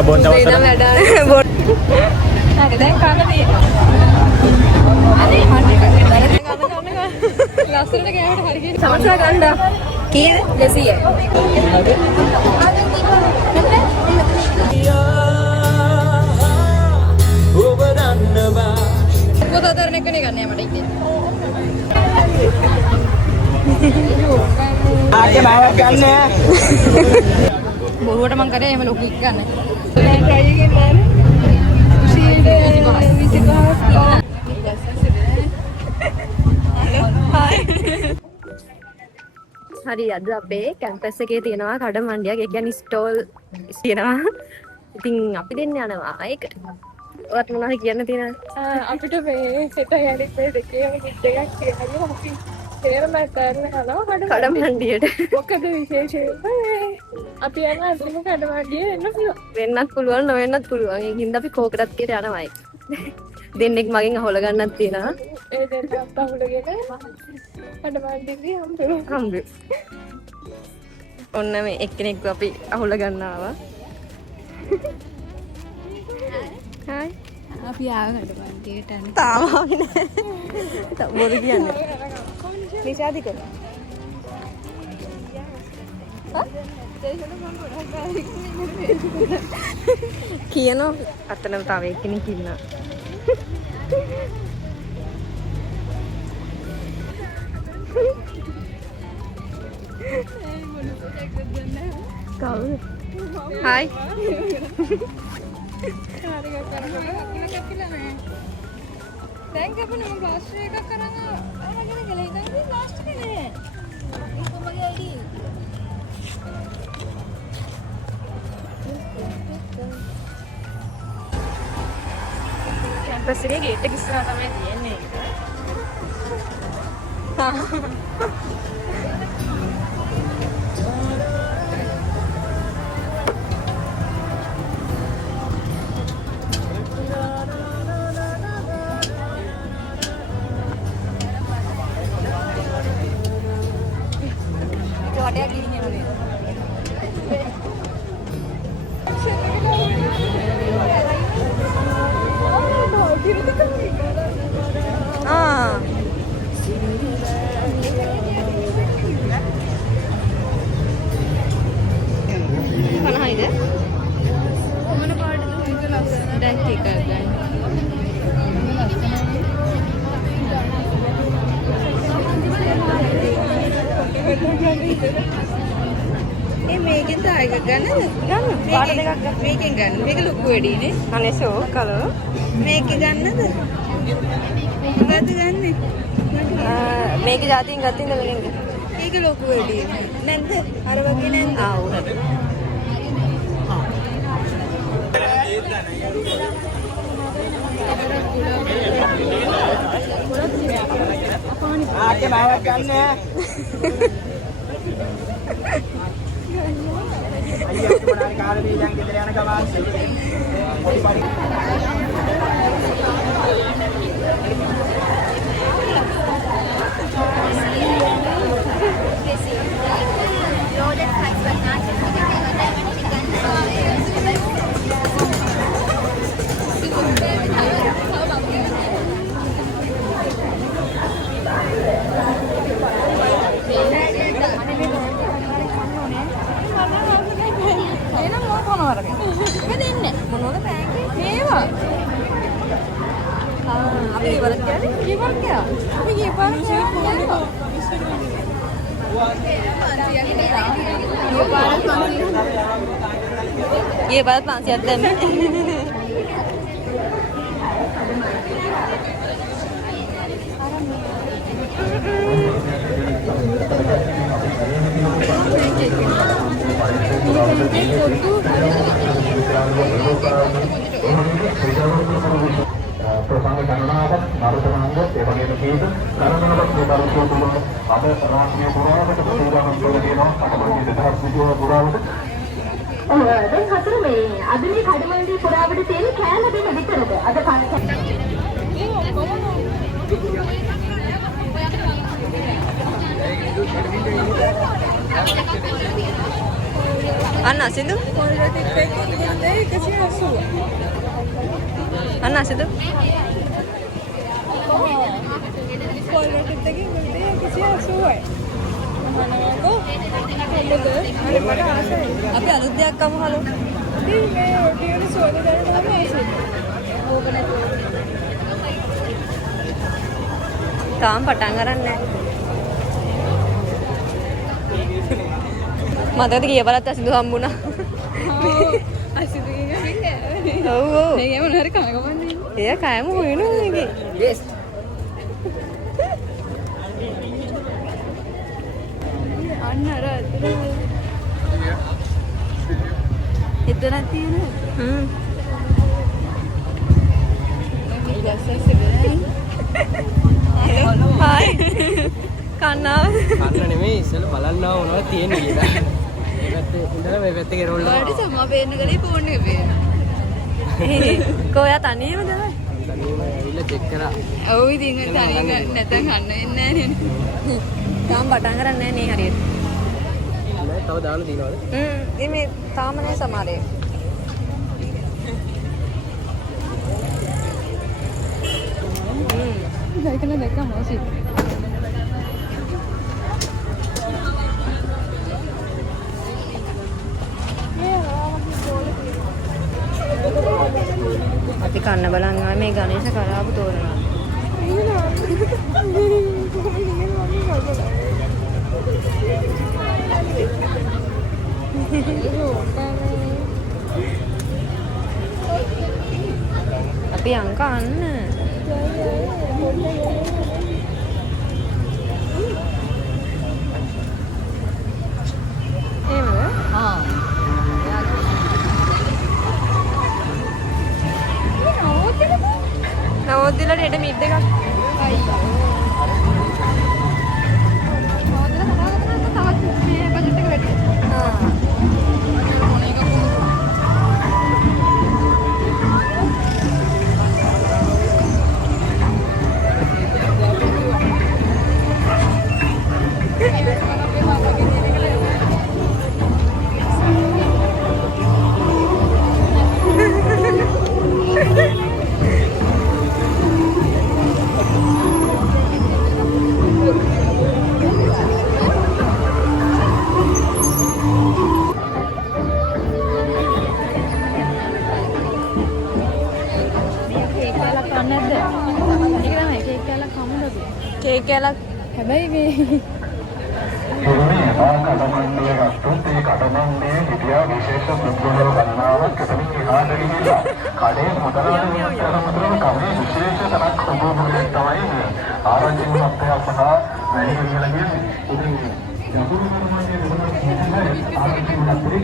ටිකක් බොන්න අවශ්‍යයි. හරි දැන් කන්න තියෙන්නේ. ලස්සනට ගෑවට හරි කියන සමස්තය ගන්න. කීයද? 200යි. ඔබ දන්නවා. පොතතරණ එකනේ ගන්න මට ඉතින්. ආගේ මාවක් ගන්න. බොරුවට මං කරේ එහෙම ලොකු එක ගන්න. try again man. හරි අද අපේ කැම්පස් එකේ තියෙනවා කඩමණ්ඩියක්. ඒ කියන්නේ ස්ටෝල් තියෙනවා. ඉතින් අපි දෙන්න යනවා ඒකට. ඔයාට මොනවද කියන්න තියෙනවද? අපිට මේ හෙට යන්නේ මේ දෙකේම කිට් එකක් කියලා අපි තේරම කරන්න යනවා කඩමණ්ඩියට. මොකද විශේෂයෙන් අපි යන අන්තිම කඩමණ්ඩිය වෙන්නත් පුළුවන් නොවෙන්නත් පුළුවන්. ඒකින්ද අපි කෝකටත් කියලා යනවායි. දෙන්නෙක් මගෙන් අහවල ගන්නත් තියෙනවා. ඒ දෙන්න අපහුලගෙන කඩමණ්ඩියදී හම්බ. ඔන්න මේ එක්කෙනෙක්ව අපි අහුල ගන්න ආවා. හායි. අපි ආව කඩමණ්ඩියට යන්න. තාම ආවේ නැහැ. බොරු කියන්නේ. නිෂාදික. කියනවා අතනම තව එක්කෙනෙක් ඉන්නවා. කවුද? හායි. දැන් කපන මම ප්ලාස්ටර් එකක් කරන් අරගෙන ගලේ ඉතින් ප්ලාස්ටර් එක නෑ. ඒක මගේ අයිඩි. කැම්පස් එකේ ගේට් එක ඉස්සරහා තමයි තියෙන්නේ. මේකෙන් තායක ගන්නද? පාට දෙකක් ගන්න. මේකෙන් ගන්න. මේක ලොකු වැඩිනේ. අනේ ෂෝ කලර්. මේක ගන්නද? මොකද ගන්නෙ? මේක જાතියෙන් ගත්තින්ද වෙලින්ද? මේක ලොකු වැඩිනේ. නැද්ද? අර වගේ නැද්ද? ආ උඩ. ආගේ මාවක් ගන්න. අයියා මොනාරි කාලේ දීලා ගෙදර යන ගමන් පොඩි පරි ये बात 500 දැම්මේ. ප්‍රසංග ගණනාවක් නරතනාංග ඒ වගේම කීද ගණනාවක් මේ බරපතල තුල අද රාජ්‍ය පුරාවට ප්‍රතිගමන කරලා තියෙනවා කඩමණ්ඩිය 2020 පුරාවට දැන් හතර මේ අද මේ කඩමණ්ඩිය පුරාවට තියෙන කෑම දෙන විතරද අද කන්න අන්න අසිදු පොල් රොටි එකකින් ගිහින් 180. අන්න අසිදු පොල් රොටි එකකින් ගිහින් 180යි. මහනගෝ කොහොමද? හරි මට ආසයි. අපි අලුත් දෙයක් කමු හලෝ. ඉතින් මේ රොටි වල සුවඳ දැනෙනවා ආසයි. ඕක නැතුව. තාම පටන් ගන්න නැහැ. මතකද ගියවලත් අසිදු හම්බුණා. අසිතුගේ ගන්නේ. ඔව් ඔව්. මේ මොන හරි කනගමන්නේ. එයා කෑම හොයනවා මේකේ. yes අන්න අර එතන තියෙන හායි කන්නාව කන්න නෙමෙයි ඉස්සෙල්ල බලන්න ඕනවා තියෙන්නේ කියලා ඒකත් ඉඳලා මේ පැත්තේ කෙරවල වලට සමා පේන්න ගලේ ෆෝන් එක පේන. කොයා තනියමද? තනියම ඇවිල්ලා චෙක් කරා ඔව් ඉතින් තනියම නැතන් කන්න වෙන්නේ නැහැ නේ. තාම පටන් ගන්න නැහැ නේ හරියට. නෑ තව දාන්න දිනවද මේ තාම නෑ සමහරේ. දැකලා දැක්කම මොසිත්. අපි කන්න බලන් ආවේ මේ ගණේශ කරාපු තෝරනවා. අපි අංක අන්න. එහෙමද? ආ. නවෝදයලට එඩ මිඩ් එකක්. කේක් කෑල්ලක් හැබැයි මේ ඉතින් කඩමණ්ඩිය ගත්තොත් ඒ කඩමණ්ඩියේ හිටියා විශේෂ පුද්ගලයෝ ගණනාවක් එතනින් එහාට ගිහිල්ලා කඩේ මුදලාලියන් කරමුදරන කමේ විශේෂ තරක් හොබුනේ තමයි ආරංචි මුත්තයා සහ වැඩි කියලා කියන්නේ. ඉතින් යතුරු කර්මන්නේ විතරක් ආරංචි මුත්තේ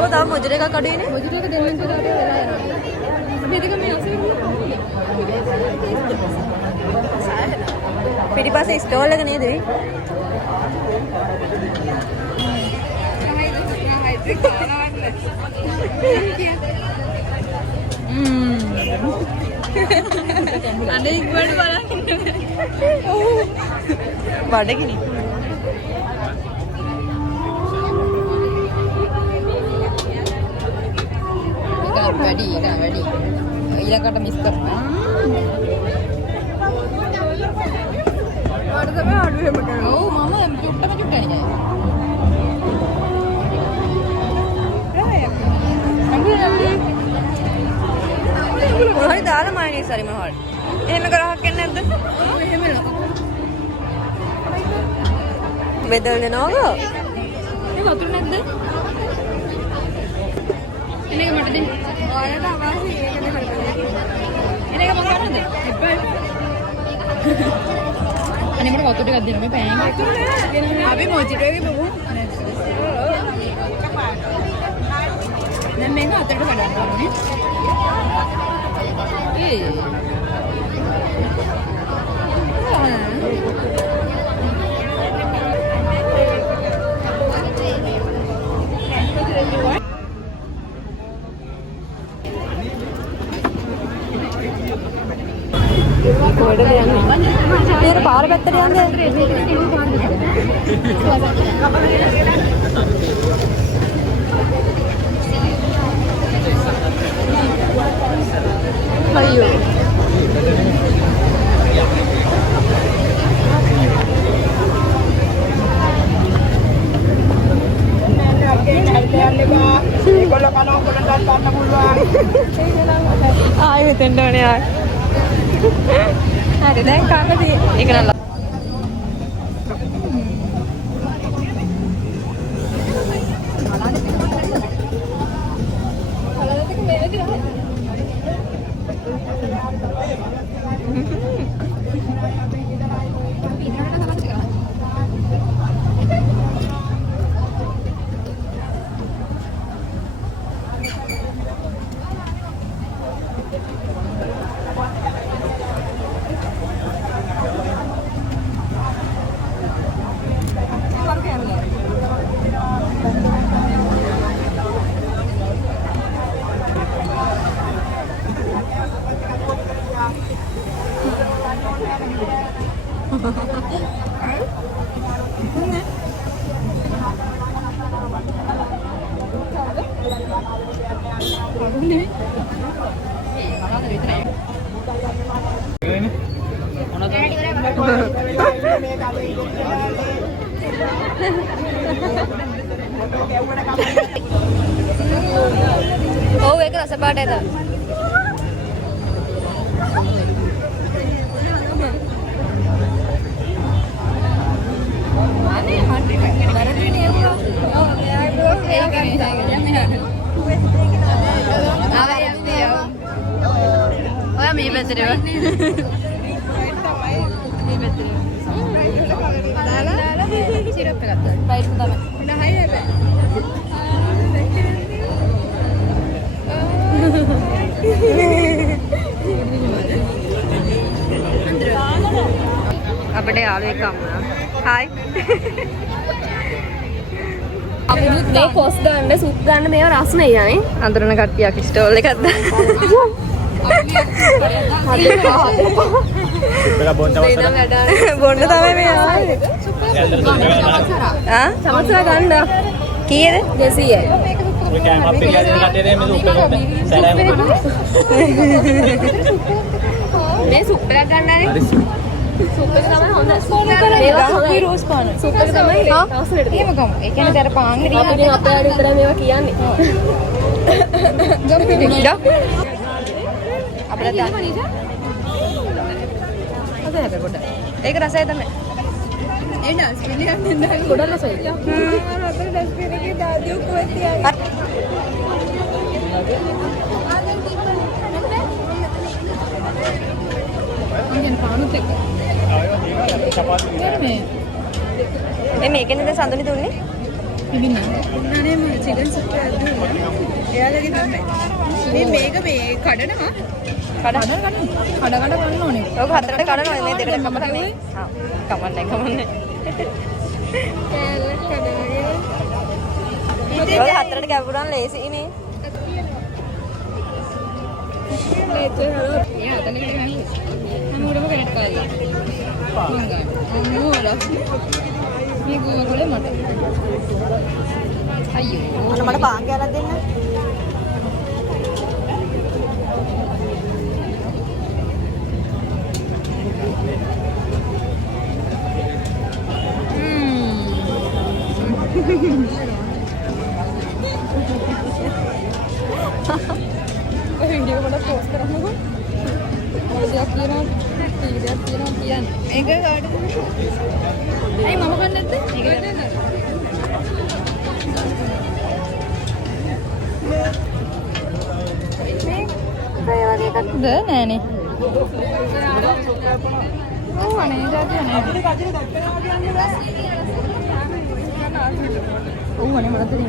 ඔය තාම මොජර එකක් අඩුයිනේ. මොජර එක දෙන්නෙන් කරාට වෙලා යනවා. මේ දෙක මේ අසෙ පිටිපස්සේ ස්ටෝල් එක නේද? අනේ ඉක්මනට බලන්න. බඩගිනි. වැඩි ඊළඟට මිස් කරනවා. වඩ තමයි අඩුවෙම කරන්නේ. ඔව් මම චුට්ටයි නෑ. මොනවද දාලා මයිනස් හරි මොනවද? එහෙම කරහක් එන්නේ නැද්ද? එහෙම නේද? බෙදල් දෙනවද? මේ වතුර නැද්ද? එන්නේ මට දෙන්න. ඔයාලට අවශ්‍ය ඒකද කරන්නේ. එනක මම ගන්නද? අනේ මට වතුර ටිකක් දෙන්න මේ පෑන් එක. අපි මොචිටෝ එකේ බබු. දැන් මේක අතරට කඩන්න ඕනේ. කොහෙටද යන්නේ? මේ පාර පැත්තට යන්නේ. අයියෝ. ඒගොල්ලෝ කනවා කොටත් ගන්න පුළුවන්. ආයෙ මෙතෙන්ට ඕනේ ආයෙ. හරි දැන් කාකදී ඒක නල්ල. ඔව් ඒක රස පාටයිද? ඔයා මේ පැත්තට එව. මේ පැත්තට. දාලා සිරප් එකක් දාන්න. බයිට් තමයි. 10යි හැබැයි. අපිට යාළුවෙක් හම්බුණා. හායි. අපිත් මේ කොස් ගන්න සුප් ගන්න මේව රස්නේ යන්නේ. අඳුරන කට්ටියක් ස්ටෝල් එකක් දාන්න. බොන්න තමයි මේ ආවේ. සමස්තර ගන්න. කීයද? 200යි. ඔය කෑම අපේ ගියදී කටේ මේ සුප් එක සැරෑම මේ සුප් එකක් ගන්නනේ. හරි සුප් එක තමයි හොඳ. මේවා හොඳයි රෝස් පාන. සුප් එක තමයි අවශ්‍යලට. එහෙම ගමු. ඒ කියන්නේ අර පාන් නේ අපි දැන් අපේ ආඩ විතරයි මේවා කියන්නේ. ගමු පිටින්. අපිට දැන් අද හැබැයි පොඩ. ඒක රසයි තමයි. ඒ ඩස් පිළියම් දෙන්න ගොඩක් රසයි. අපේ ඩස් පිළියම් දාදියෝ කොහෙද තියන්නේ? ඉතින් පානුත් එක්ක. මේකෙන් දැන් සඳුනි දුන්නේ. ඉතින් නෑ මම චිකන් සුප් එකක් දුන්නා. එයාලගේ දුන්නේ. මේක මේ කඩනවා. කඩ ගන්න ඕනේ. ඔක හතරට කඩන ඕනේ මේ දෙකට කපන්නේ. ආ කමන්නේ. කෑල්ල කඩගෙන. ඔය හතරට කැපුණාම ලේසියිනේ. යා අතන කෙනෙක් නැහැ. හැමෝටම කනෙක්ට් කරලා. මංගා. මොනවා මේ ගෝවගොල්ලේ මට. අයියෝ. අන්න මට පාන් කෑල්ලක් දෙන්න. වීඩියෝ වල පෝස්ට් කරන්නකෝ. ඔයයක් කියනවා කියන්නේ. ඒක කාටද? අයි මම කන්නේ නැද්ද? ඒක ගන්න. මේ කය වගේ එකක්ද නෑනේ. Oh, aneh jadi aneh. Oh, aneh banget ini.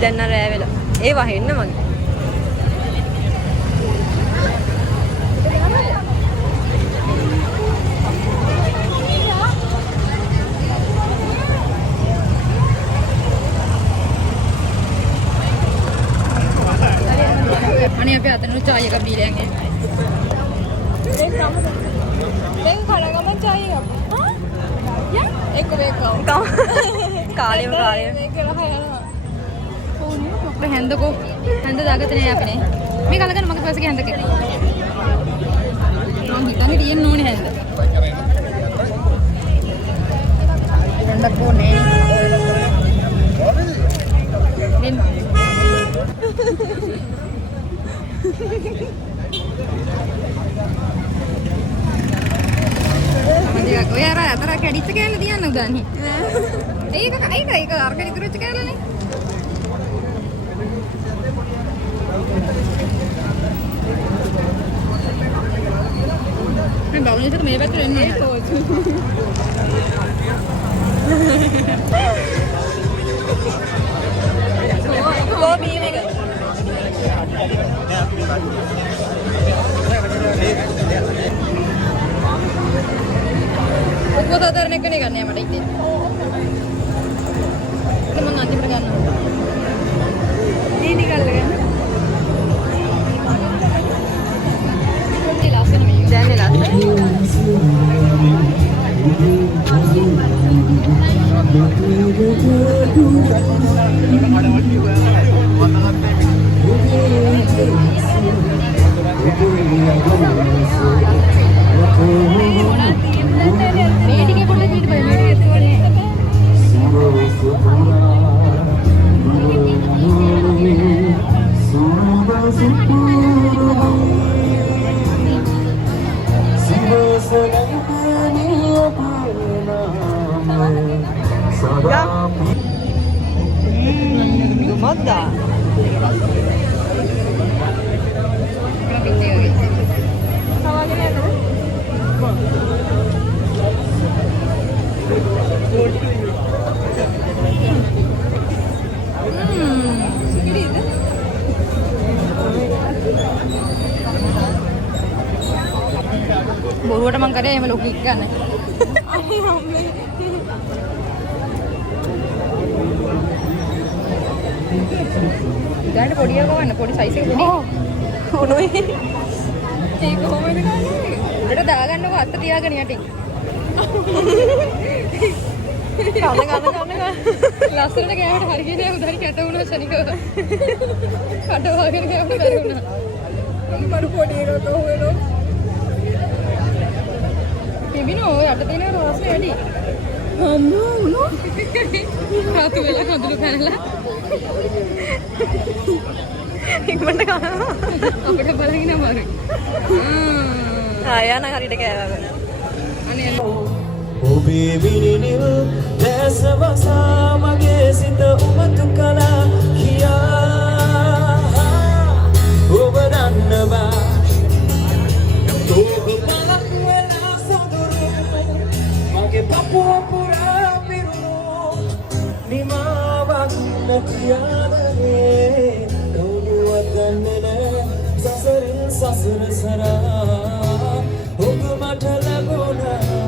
දැන් අර ඇවිල ඒ වහෙන්න මගේ අනේ අපි අතන චාය එකක් බීලා යන්නේ. දැන් කඩගම චාය එකක්. හා? යා? එක කාලෙම මේක රහයනවා. ඔව් හැන්දකෝ. හැන්ද දාගත්තේ නෑ අපි නේ. මේ කලගන්න මගේ පස්සේ හැන්දක. මං හිතන්නේ තියෙන්න ඕනේ හැන්ද. හැන්දක් ඕනේ. දෙන්න. අමදියක් ඔය අර අතර කැඩිච්ච කෑල්ල තියන්න උදාන්නේ. ඒක අර කැඩිච්ච කෑල්ලනේ. මේ බවුනිට මේ පැත්තට එන්න ඕනේ. කොබී මේක. ඔක්කොම තරණ එක නේ ගන්න මට ඉතින්. ඒක මං අන්තිමට ගන්නවා. මේ නිකල්ල ගන්න. ඒ ලස්සන මේක. දැන් මේටිගේ පොඩ්ඩක් ඊට බලන්න මේටිගේ තෝරන්නේ. මොද්දා බොරුවට මං කරේ එහෙම ලොකු එක ගන්න. ගන්න පොඩිය ගවන්න පොඩි සයිස් එක පොඩි. උණුයි ඒක කොහොමද ගන්නේ? උඩට දාගන්නකො අත තියාගෙන යටින්. කන. ලස්සනට ගෑවට හරියන්නේ නැහැ උදාරි කැට වුණා ශනිකව. කඩ වහගෙන ගෑවට බැරි වුණා. මරු පොඩි එකක් කොහොමද? එබිනෝ යට තියෙන රසය වැඩි. අම්මෝ උනෝ. රාතු වෙලා කඳුළු පැනලා. ඉක්මනට කනවා අපිට බලගෙන අමාරුයි. ආයන හරියට කෑවා. අනේ ඔබේ විනිනිව දැසවසා මගේ සිත උමතු කළා කියා ඔබ දන්නවා ඔබ බලක් වෙලා සොඳුරු මගේ පපුව පුරා පිරුණු නිමාවක් නැතියාදනේ කවුරුවත් දන්නේ නෑ සසරින් සසර සරා ඔබ මට ලැබුණා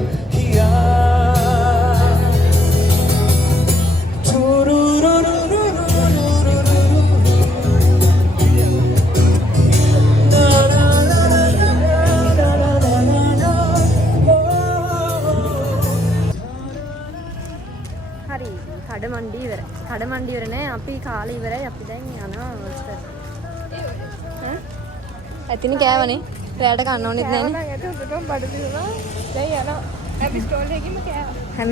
කඩමණ්ඩි ඉවර නෑ. අපි කාලේ ඉවරයි. අපි දැන් යනවා මොස්තර. ඈ? ඇතිනි කෑවනේ. රැයට කන්න ඕනෙත් නෑනේ. නෑ ඒක උඩටම බඩ දිනුනා. දැන් යනවා. අපි ස්ටෝල් එකකින්ම කෑවා. හැම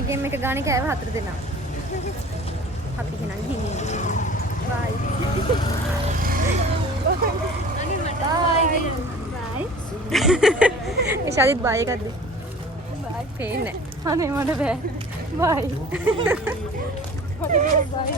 එකෙම එක ගානේ කෑව 4 දෙනා. අපි එහෙනම් ගිහින්. බයි. බයි. ඒ ශාදිත් බයි එකක්ද? බයි. පේන්නේ නැහැ. අනේ මට බෑ. බයි. මට බයි.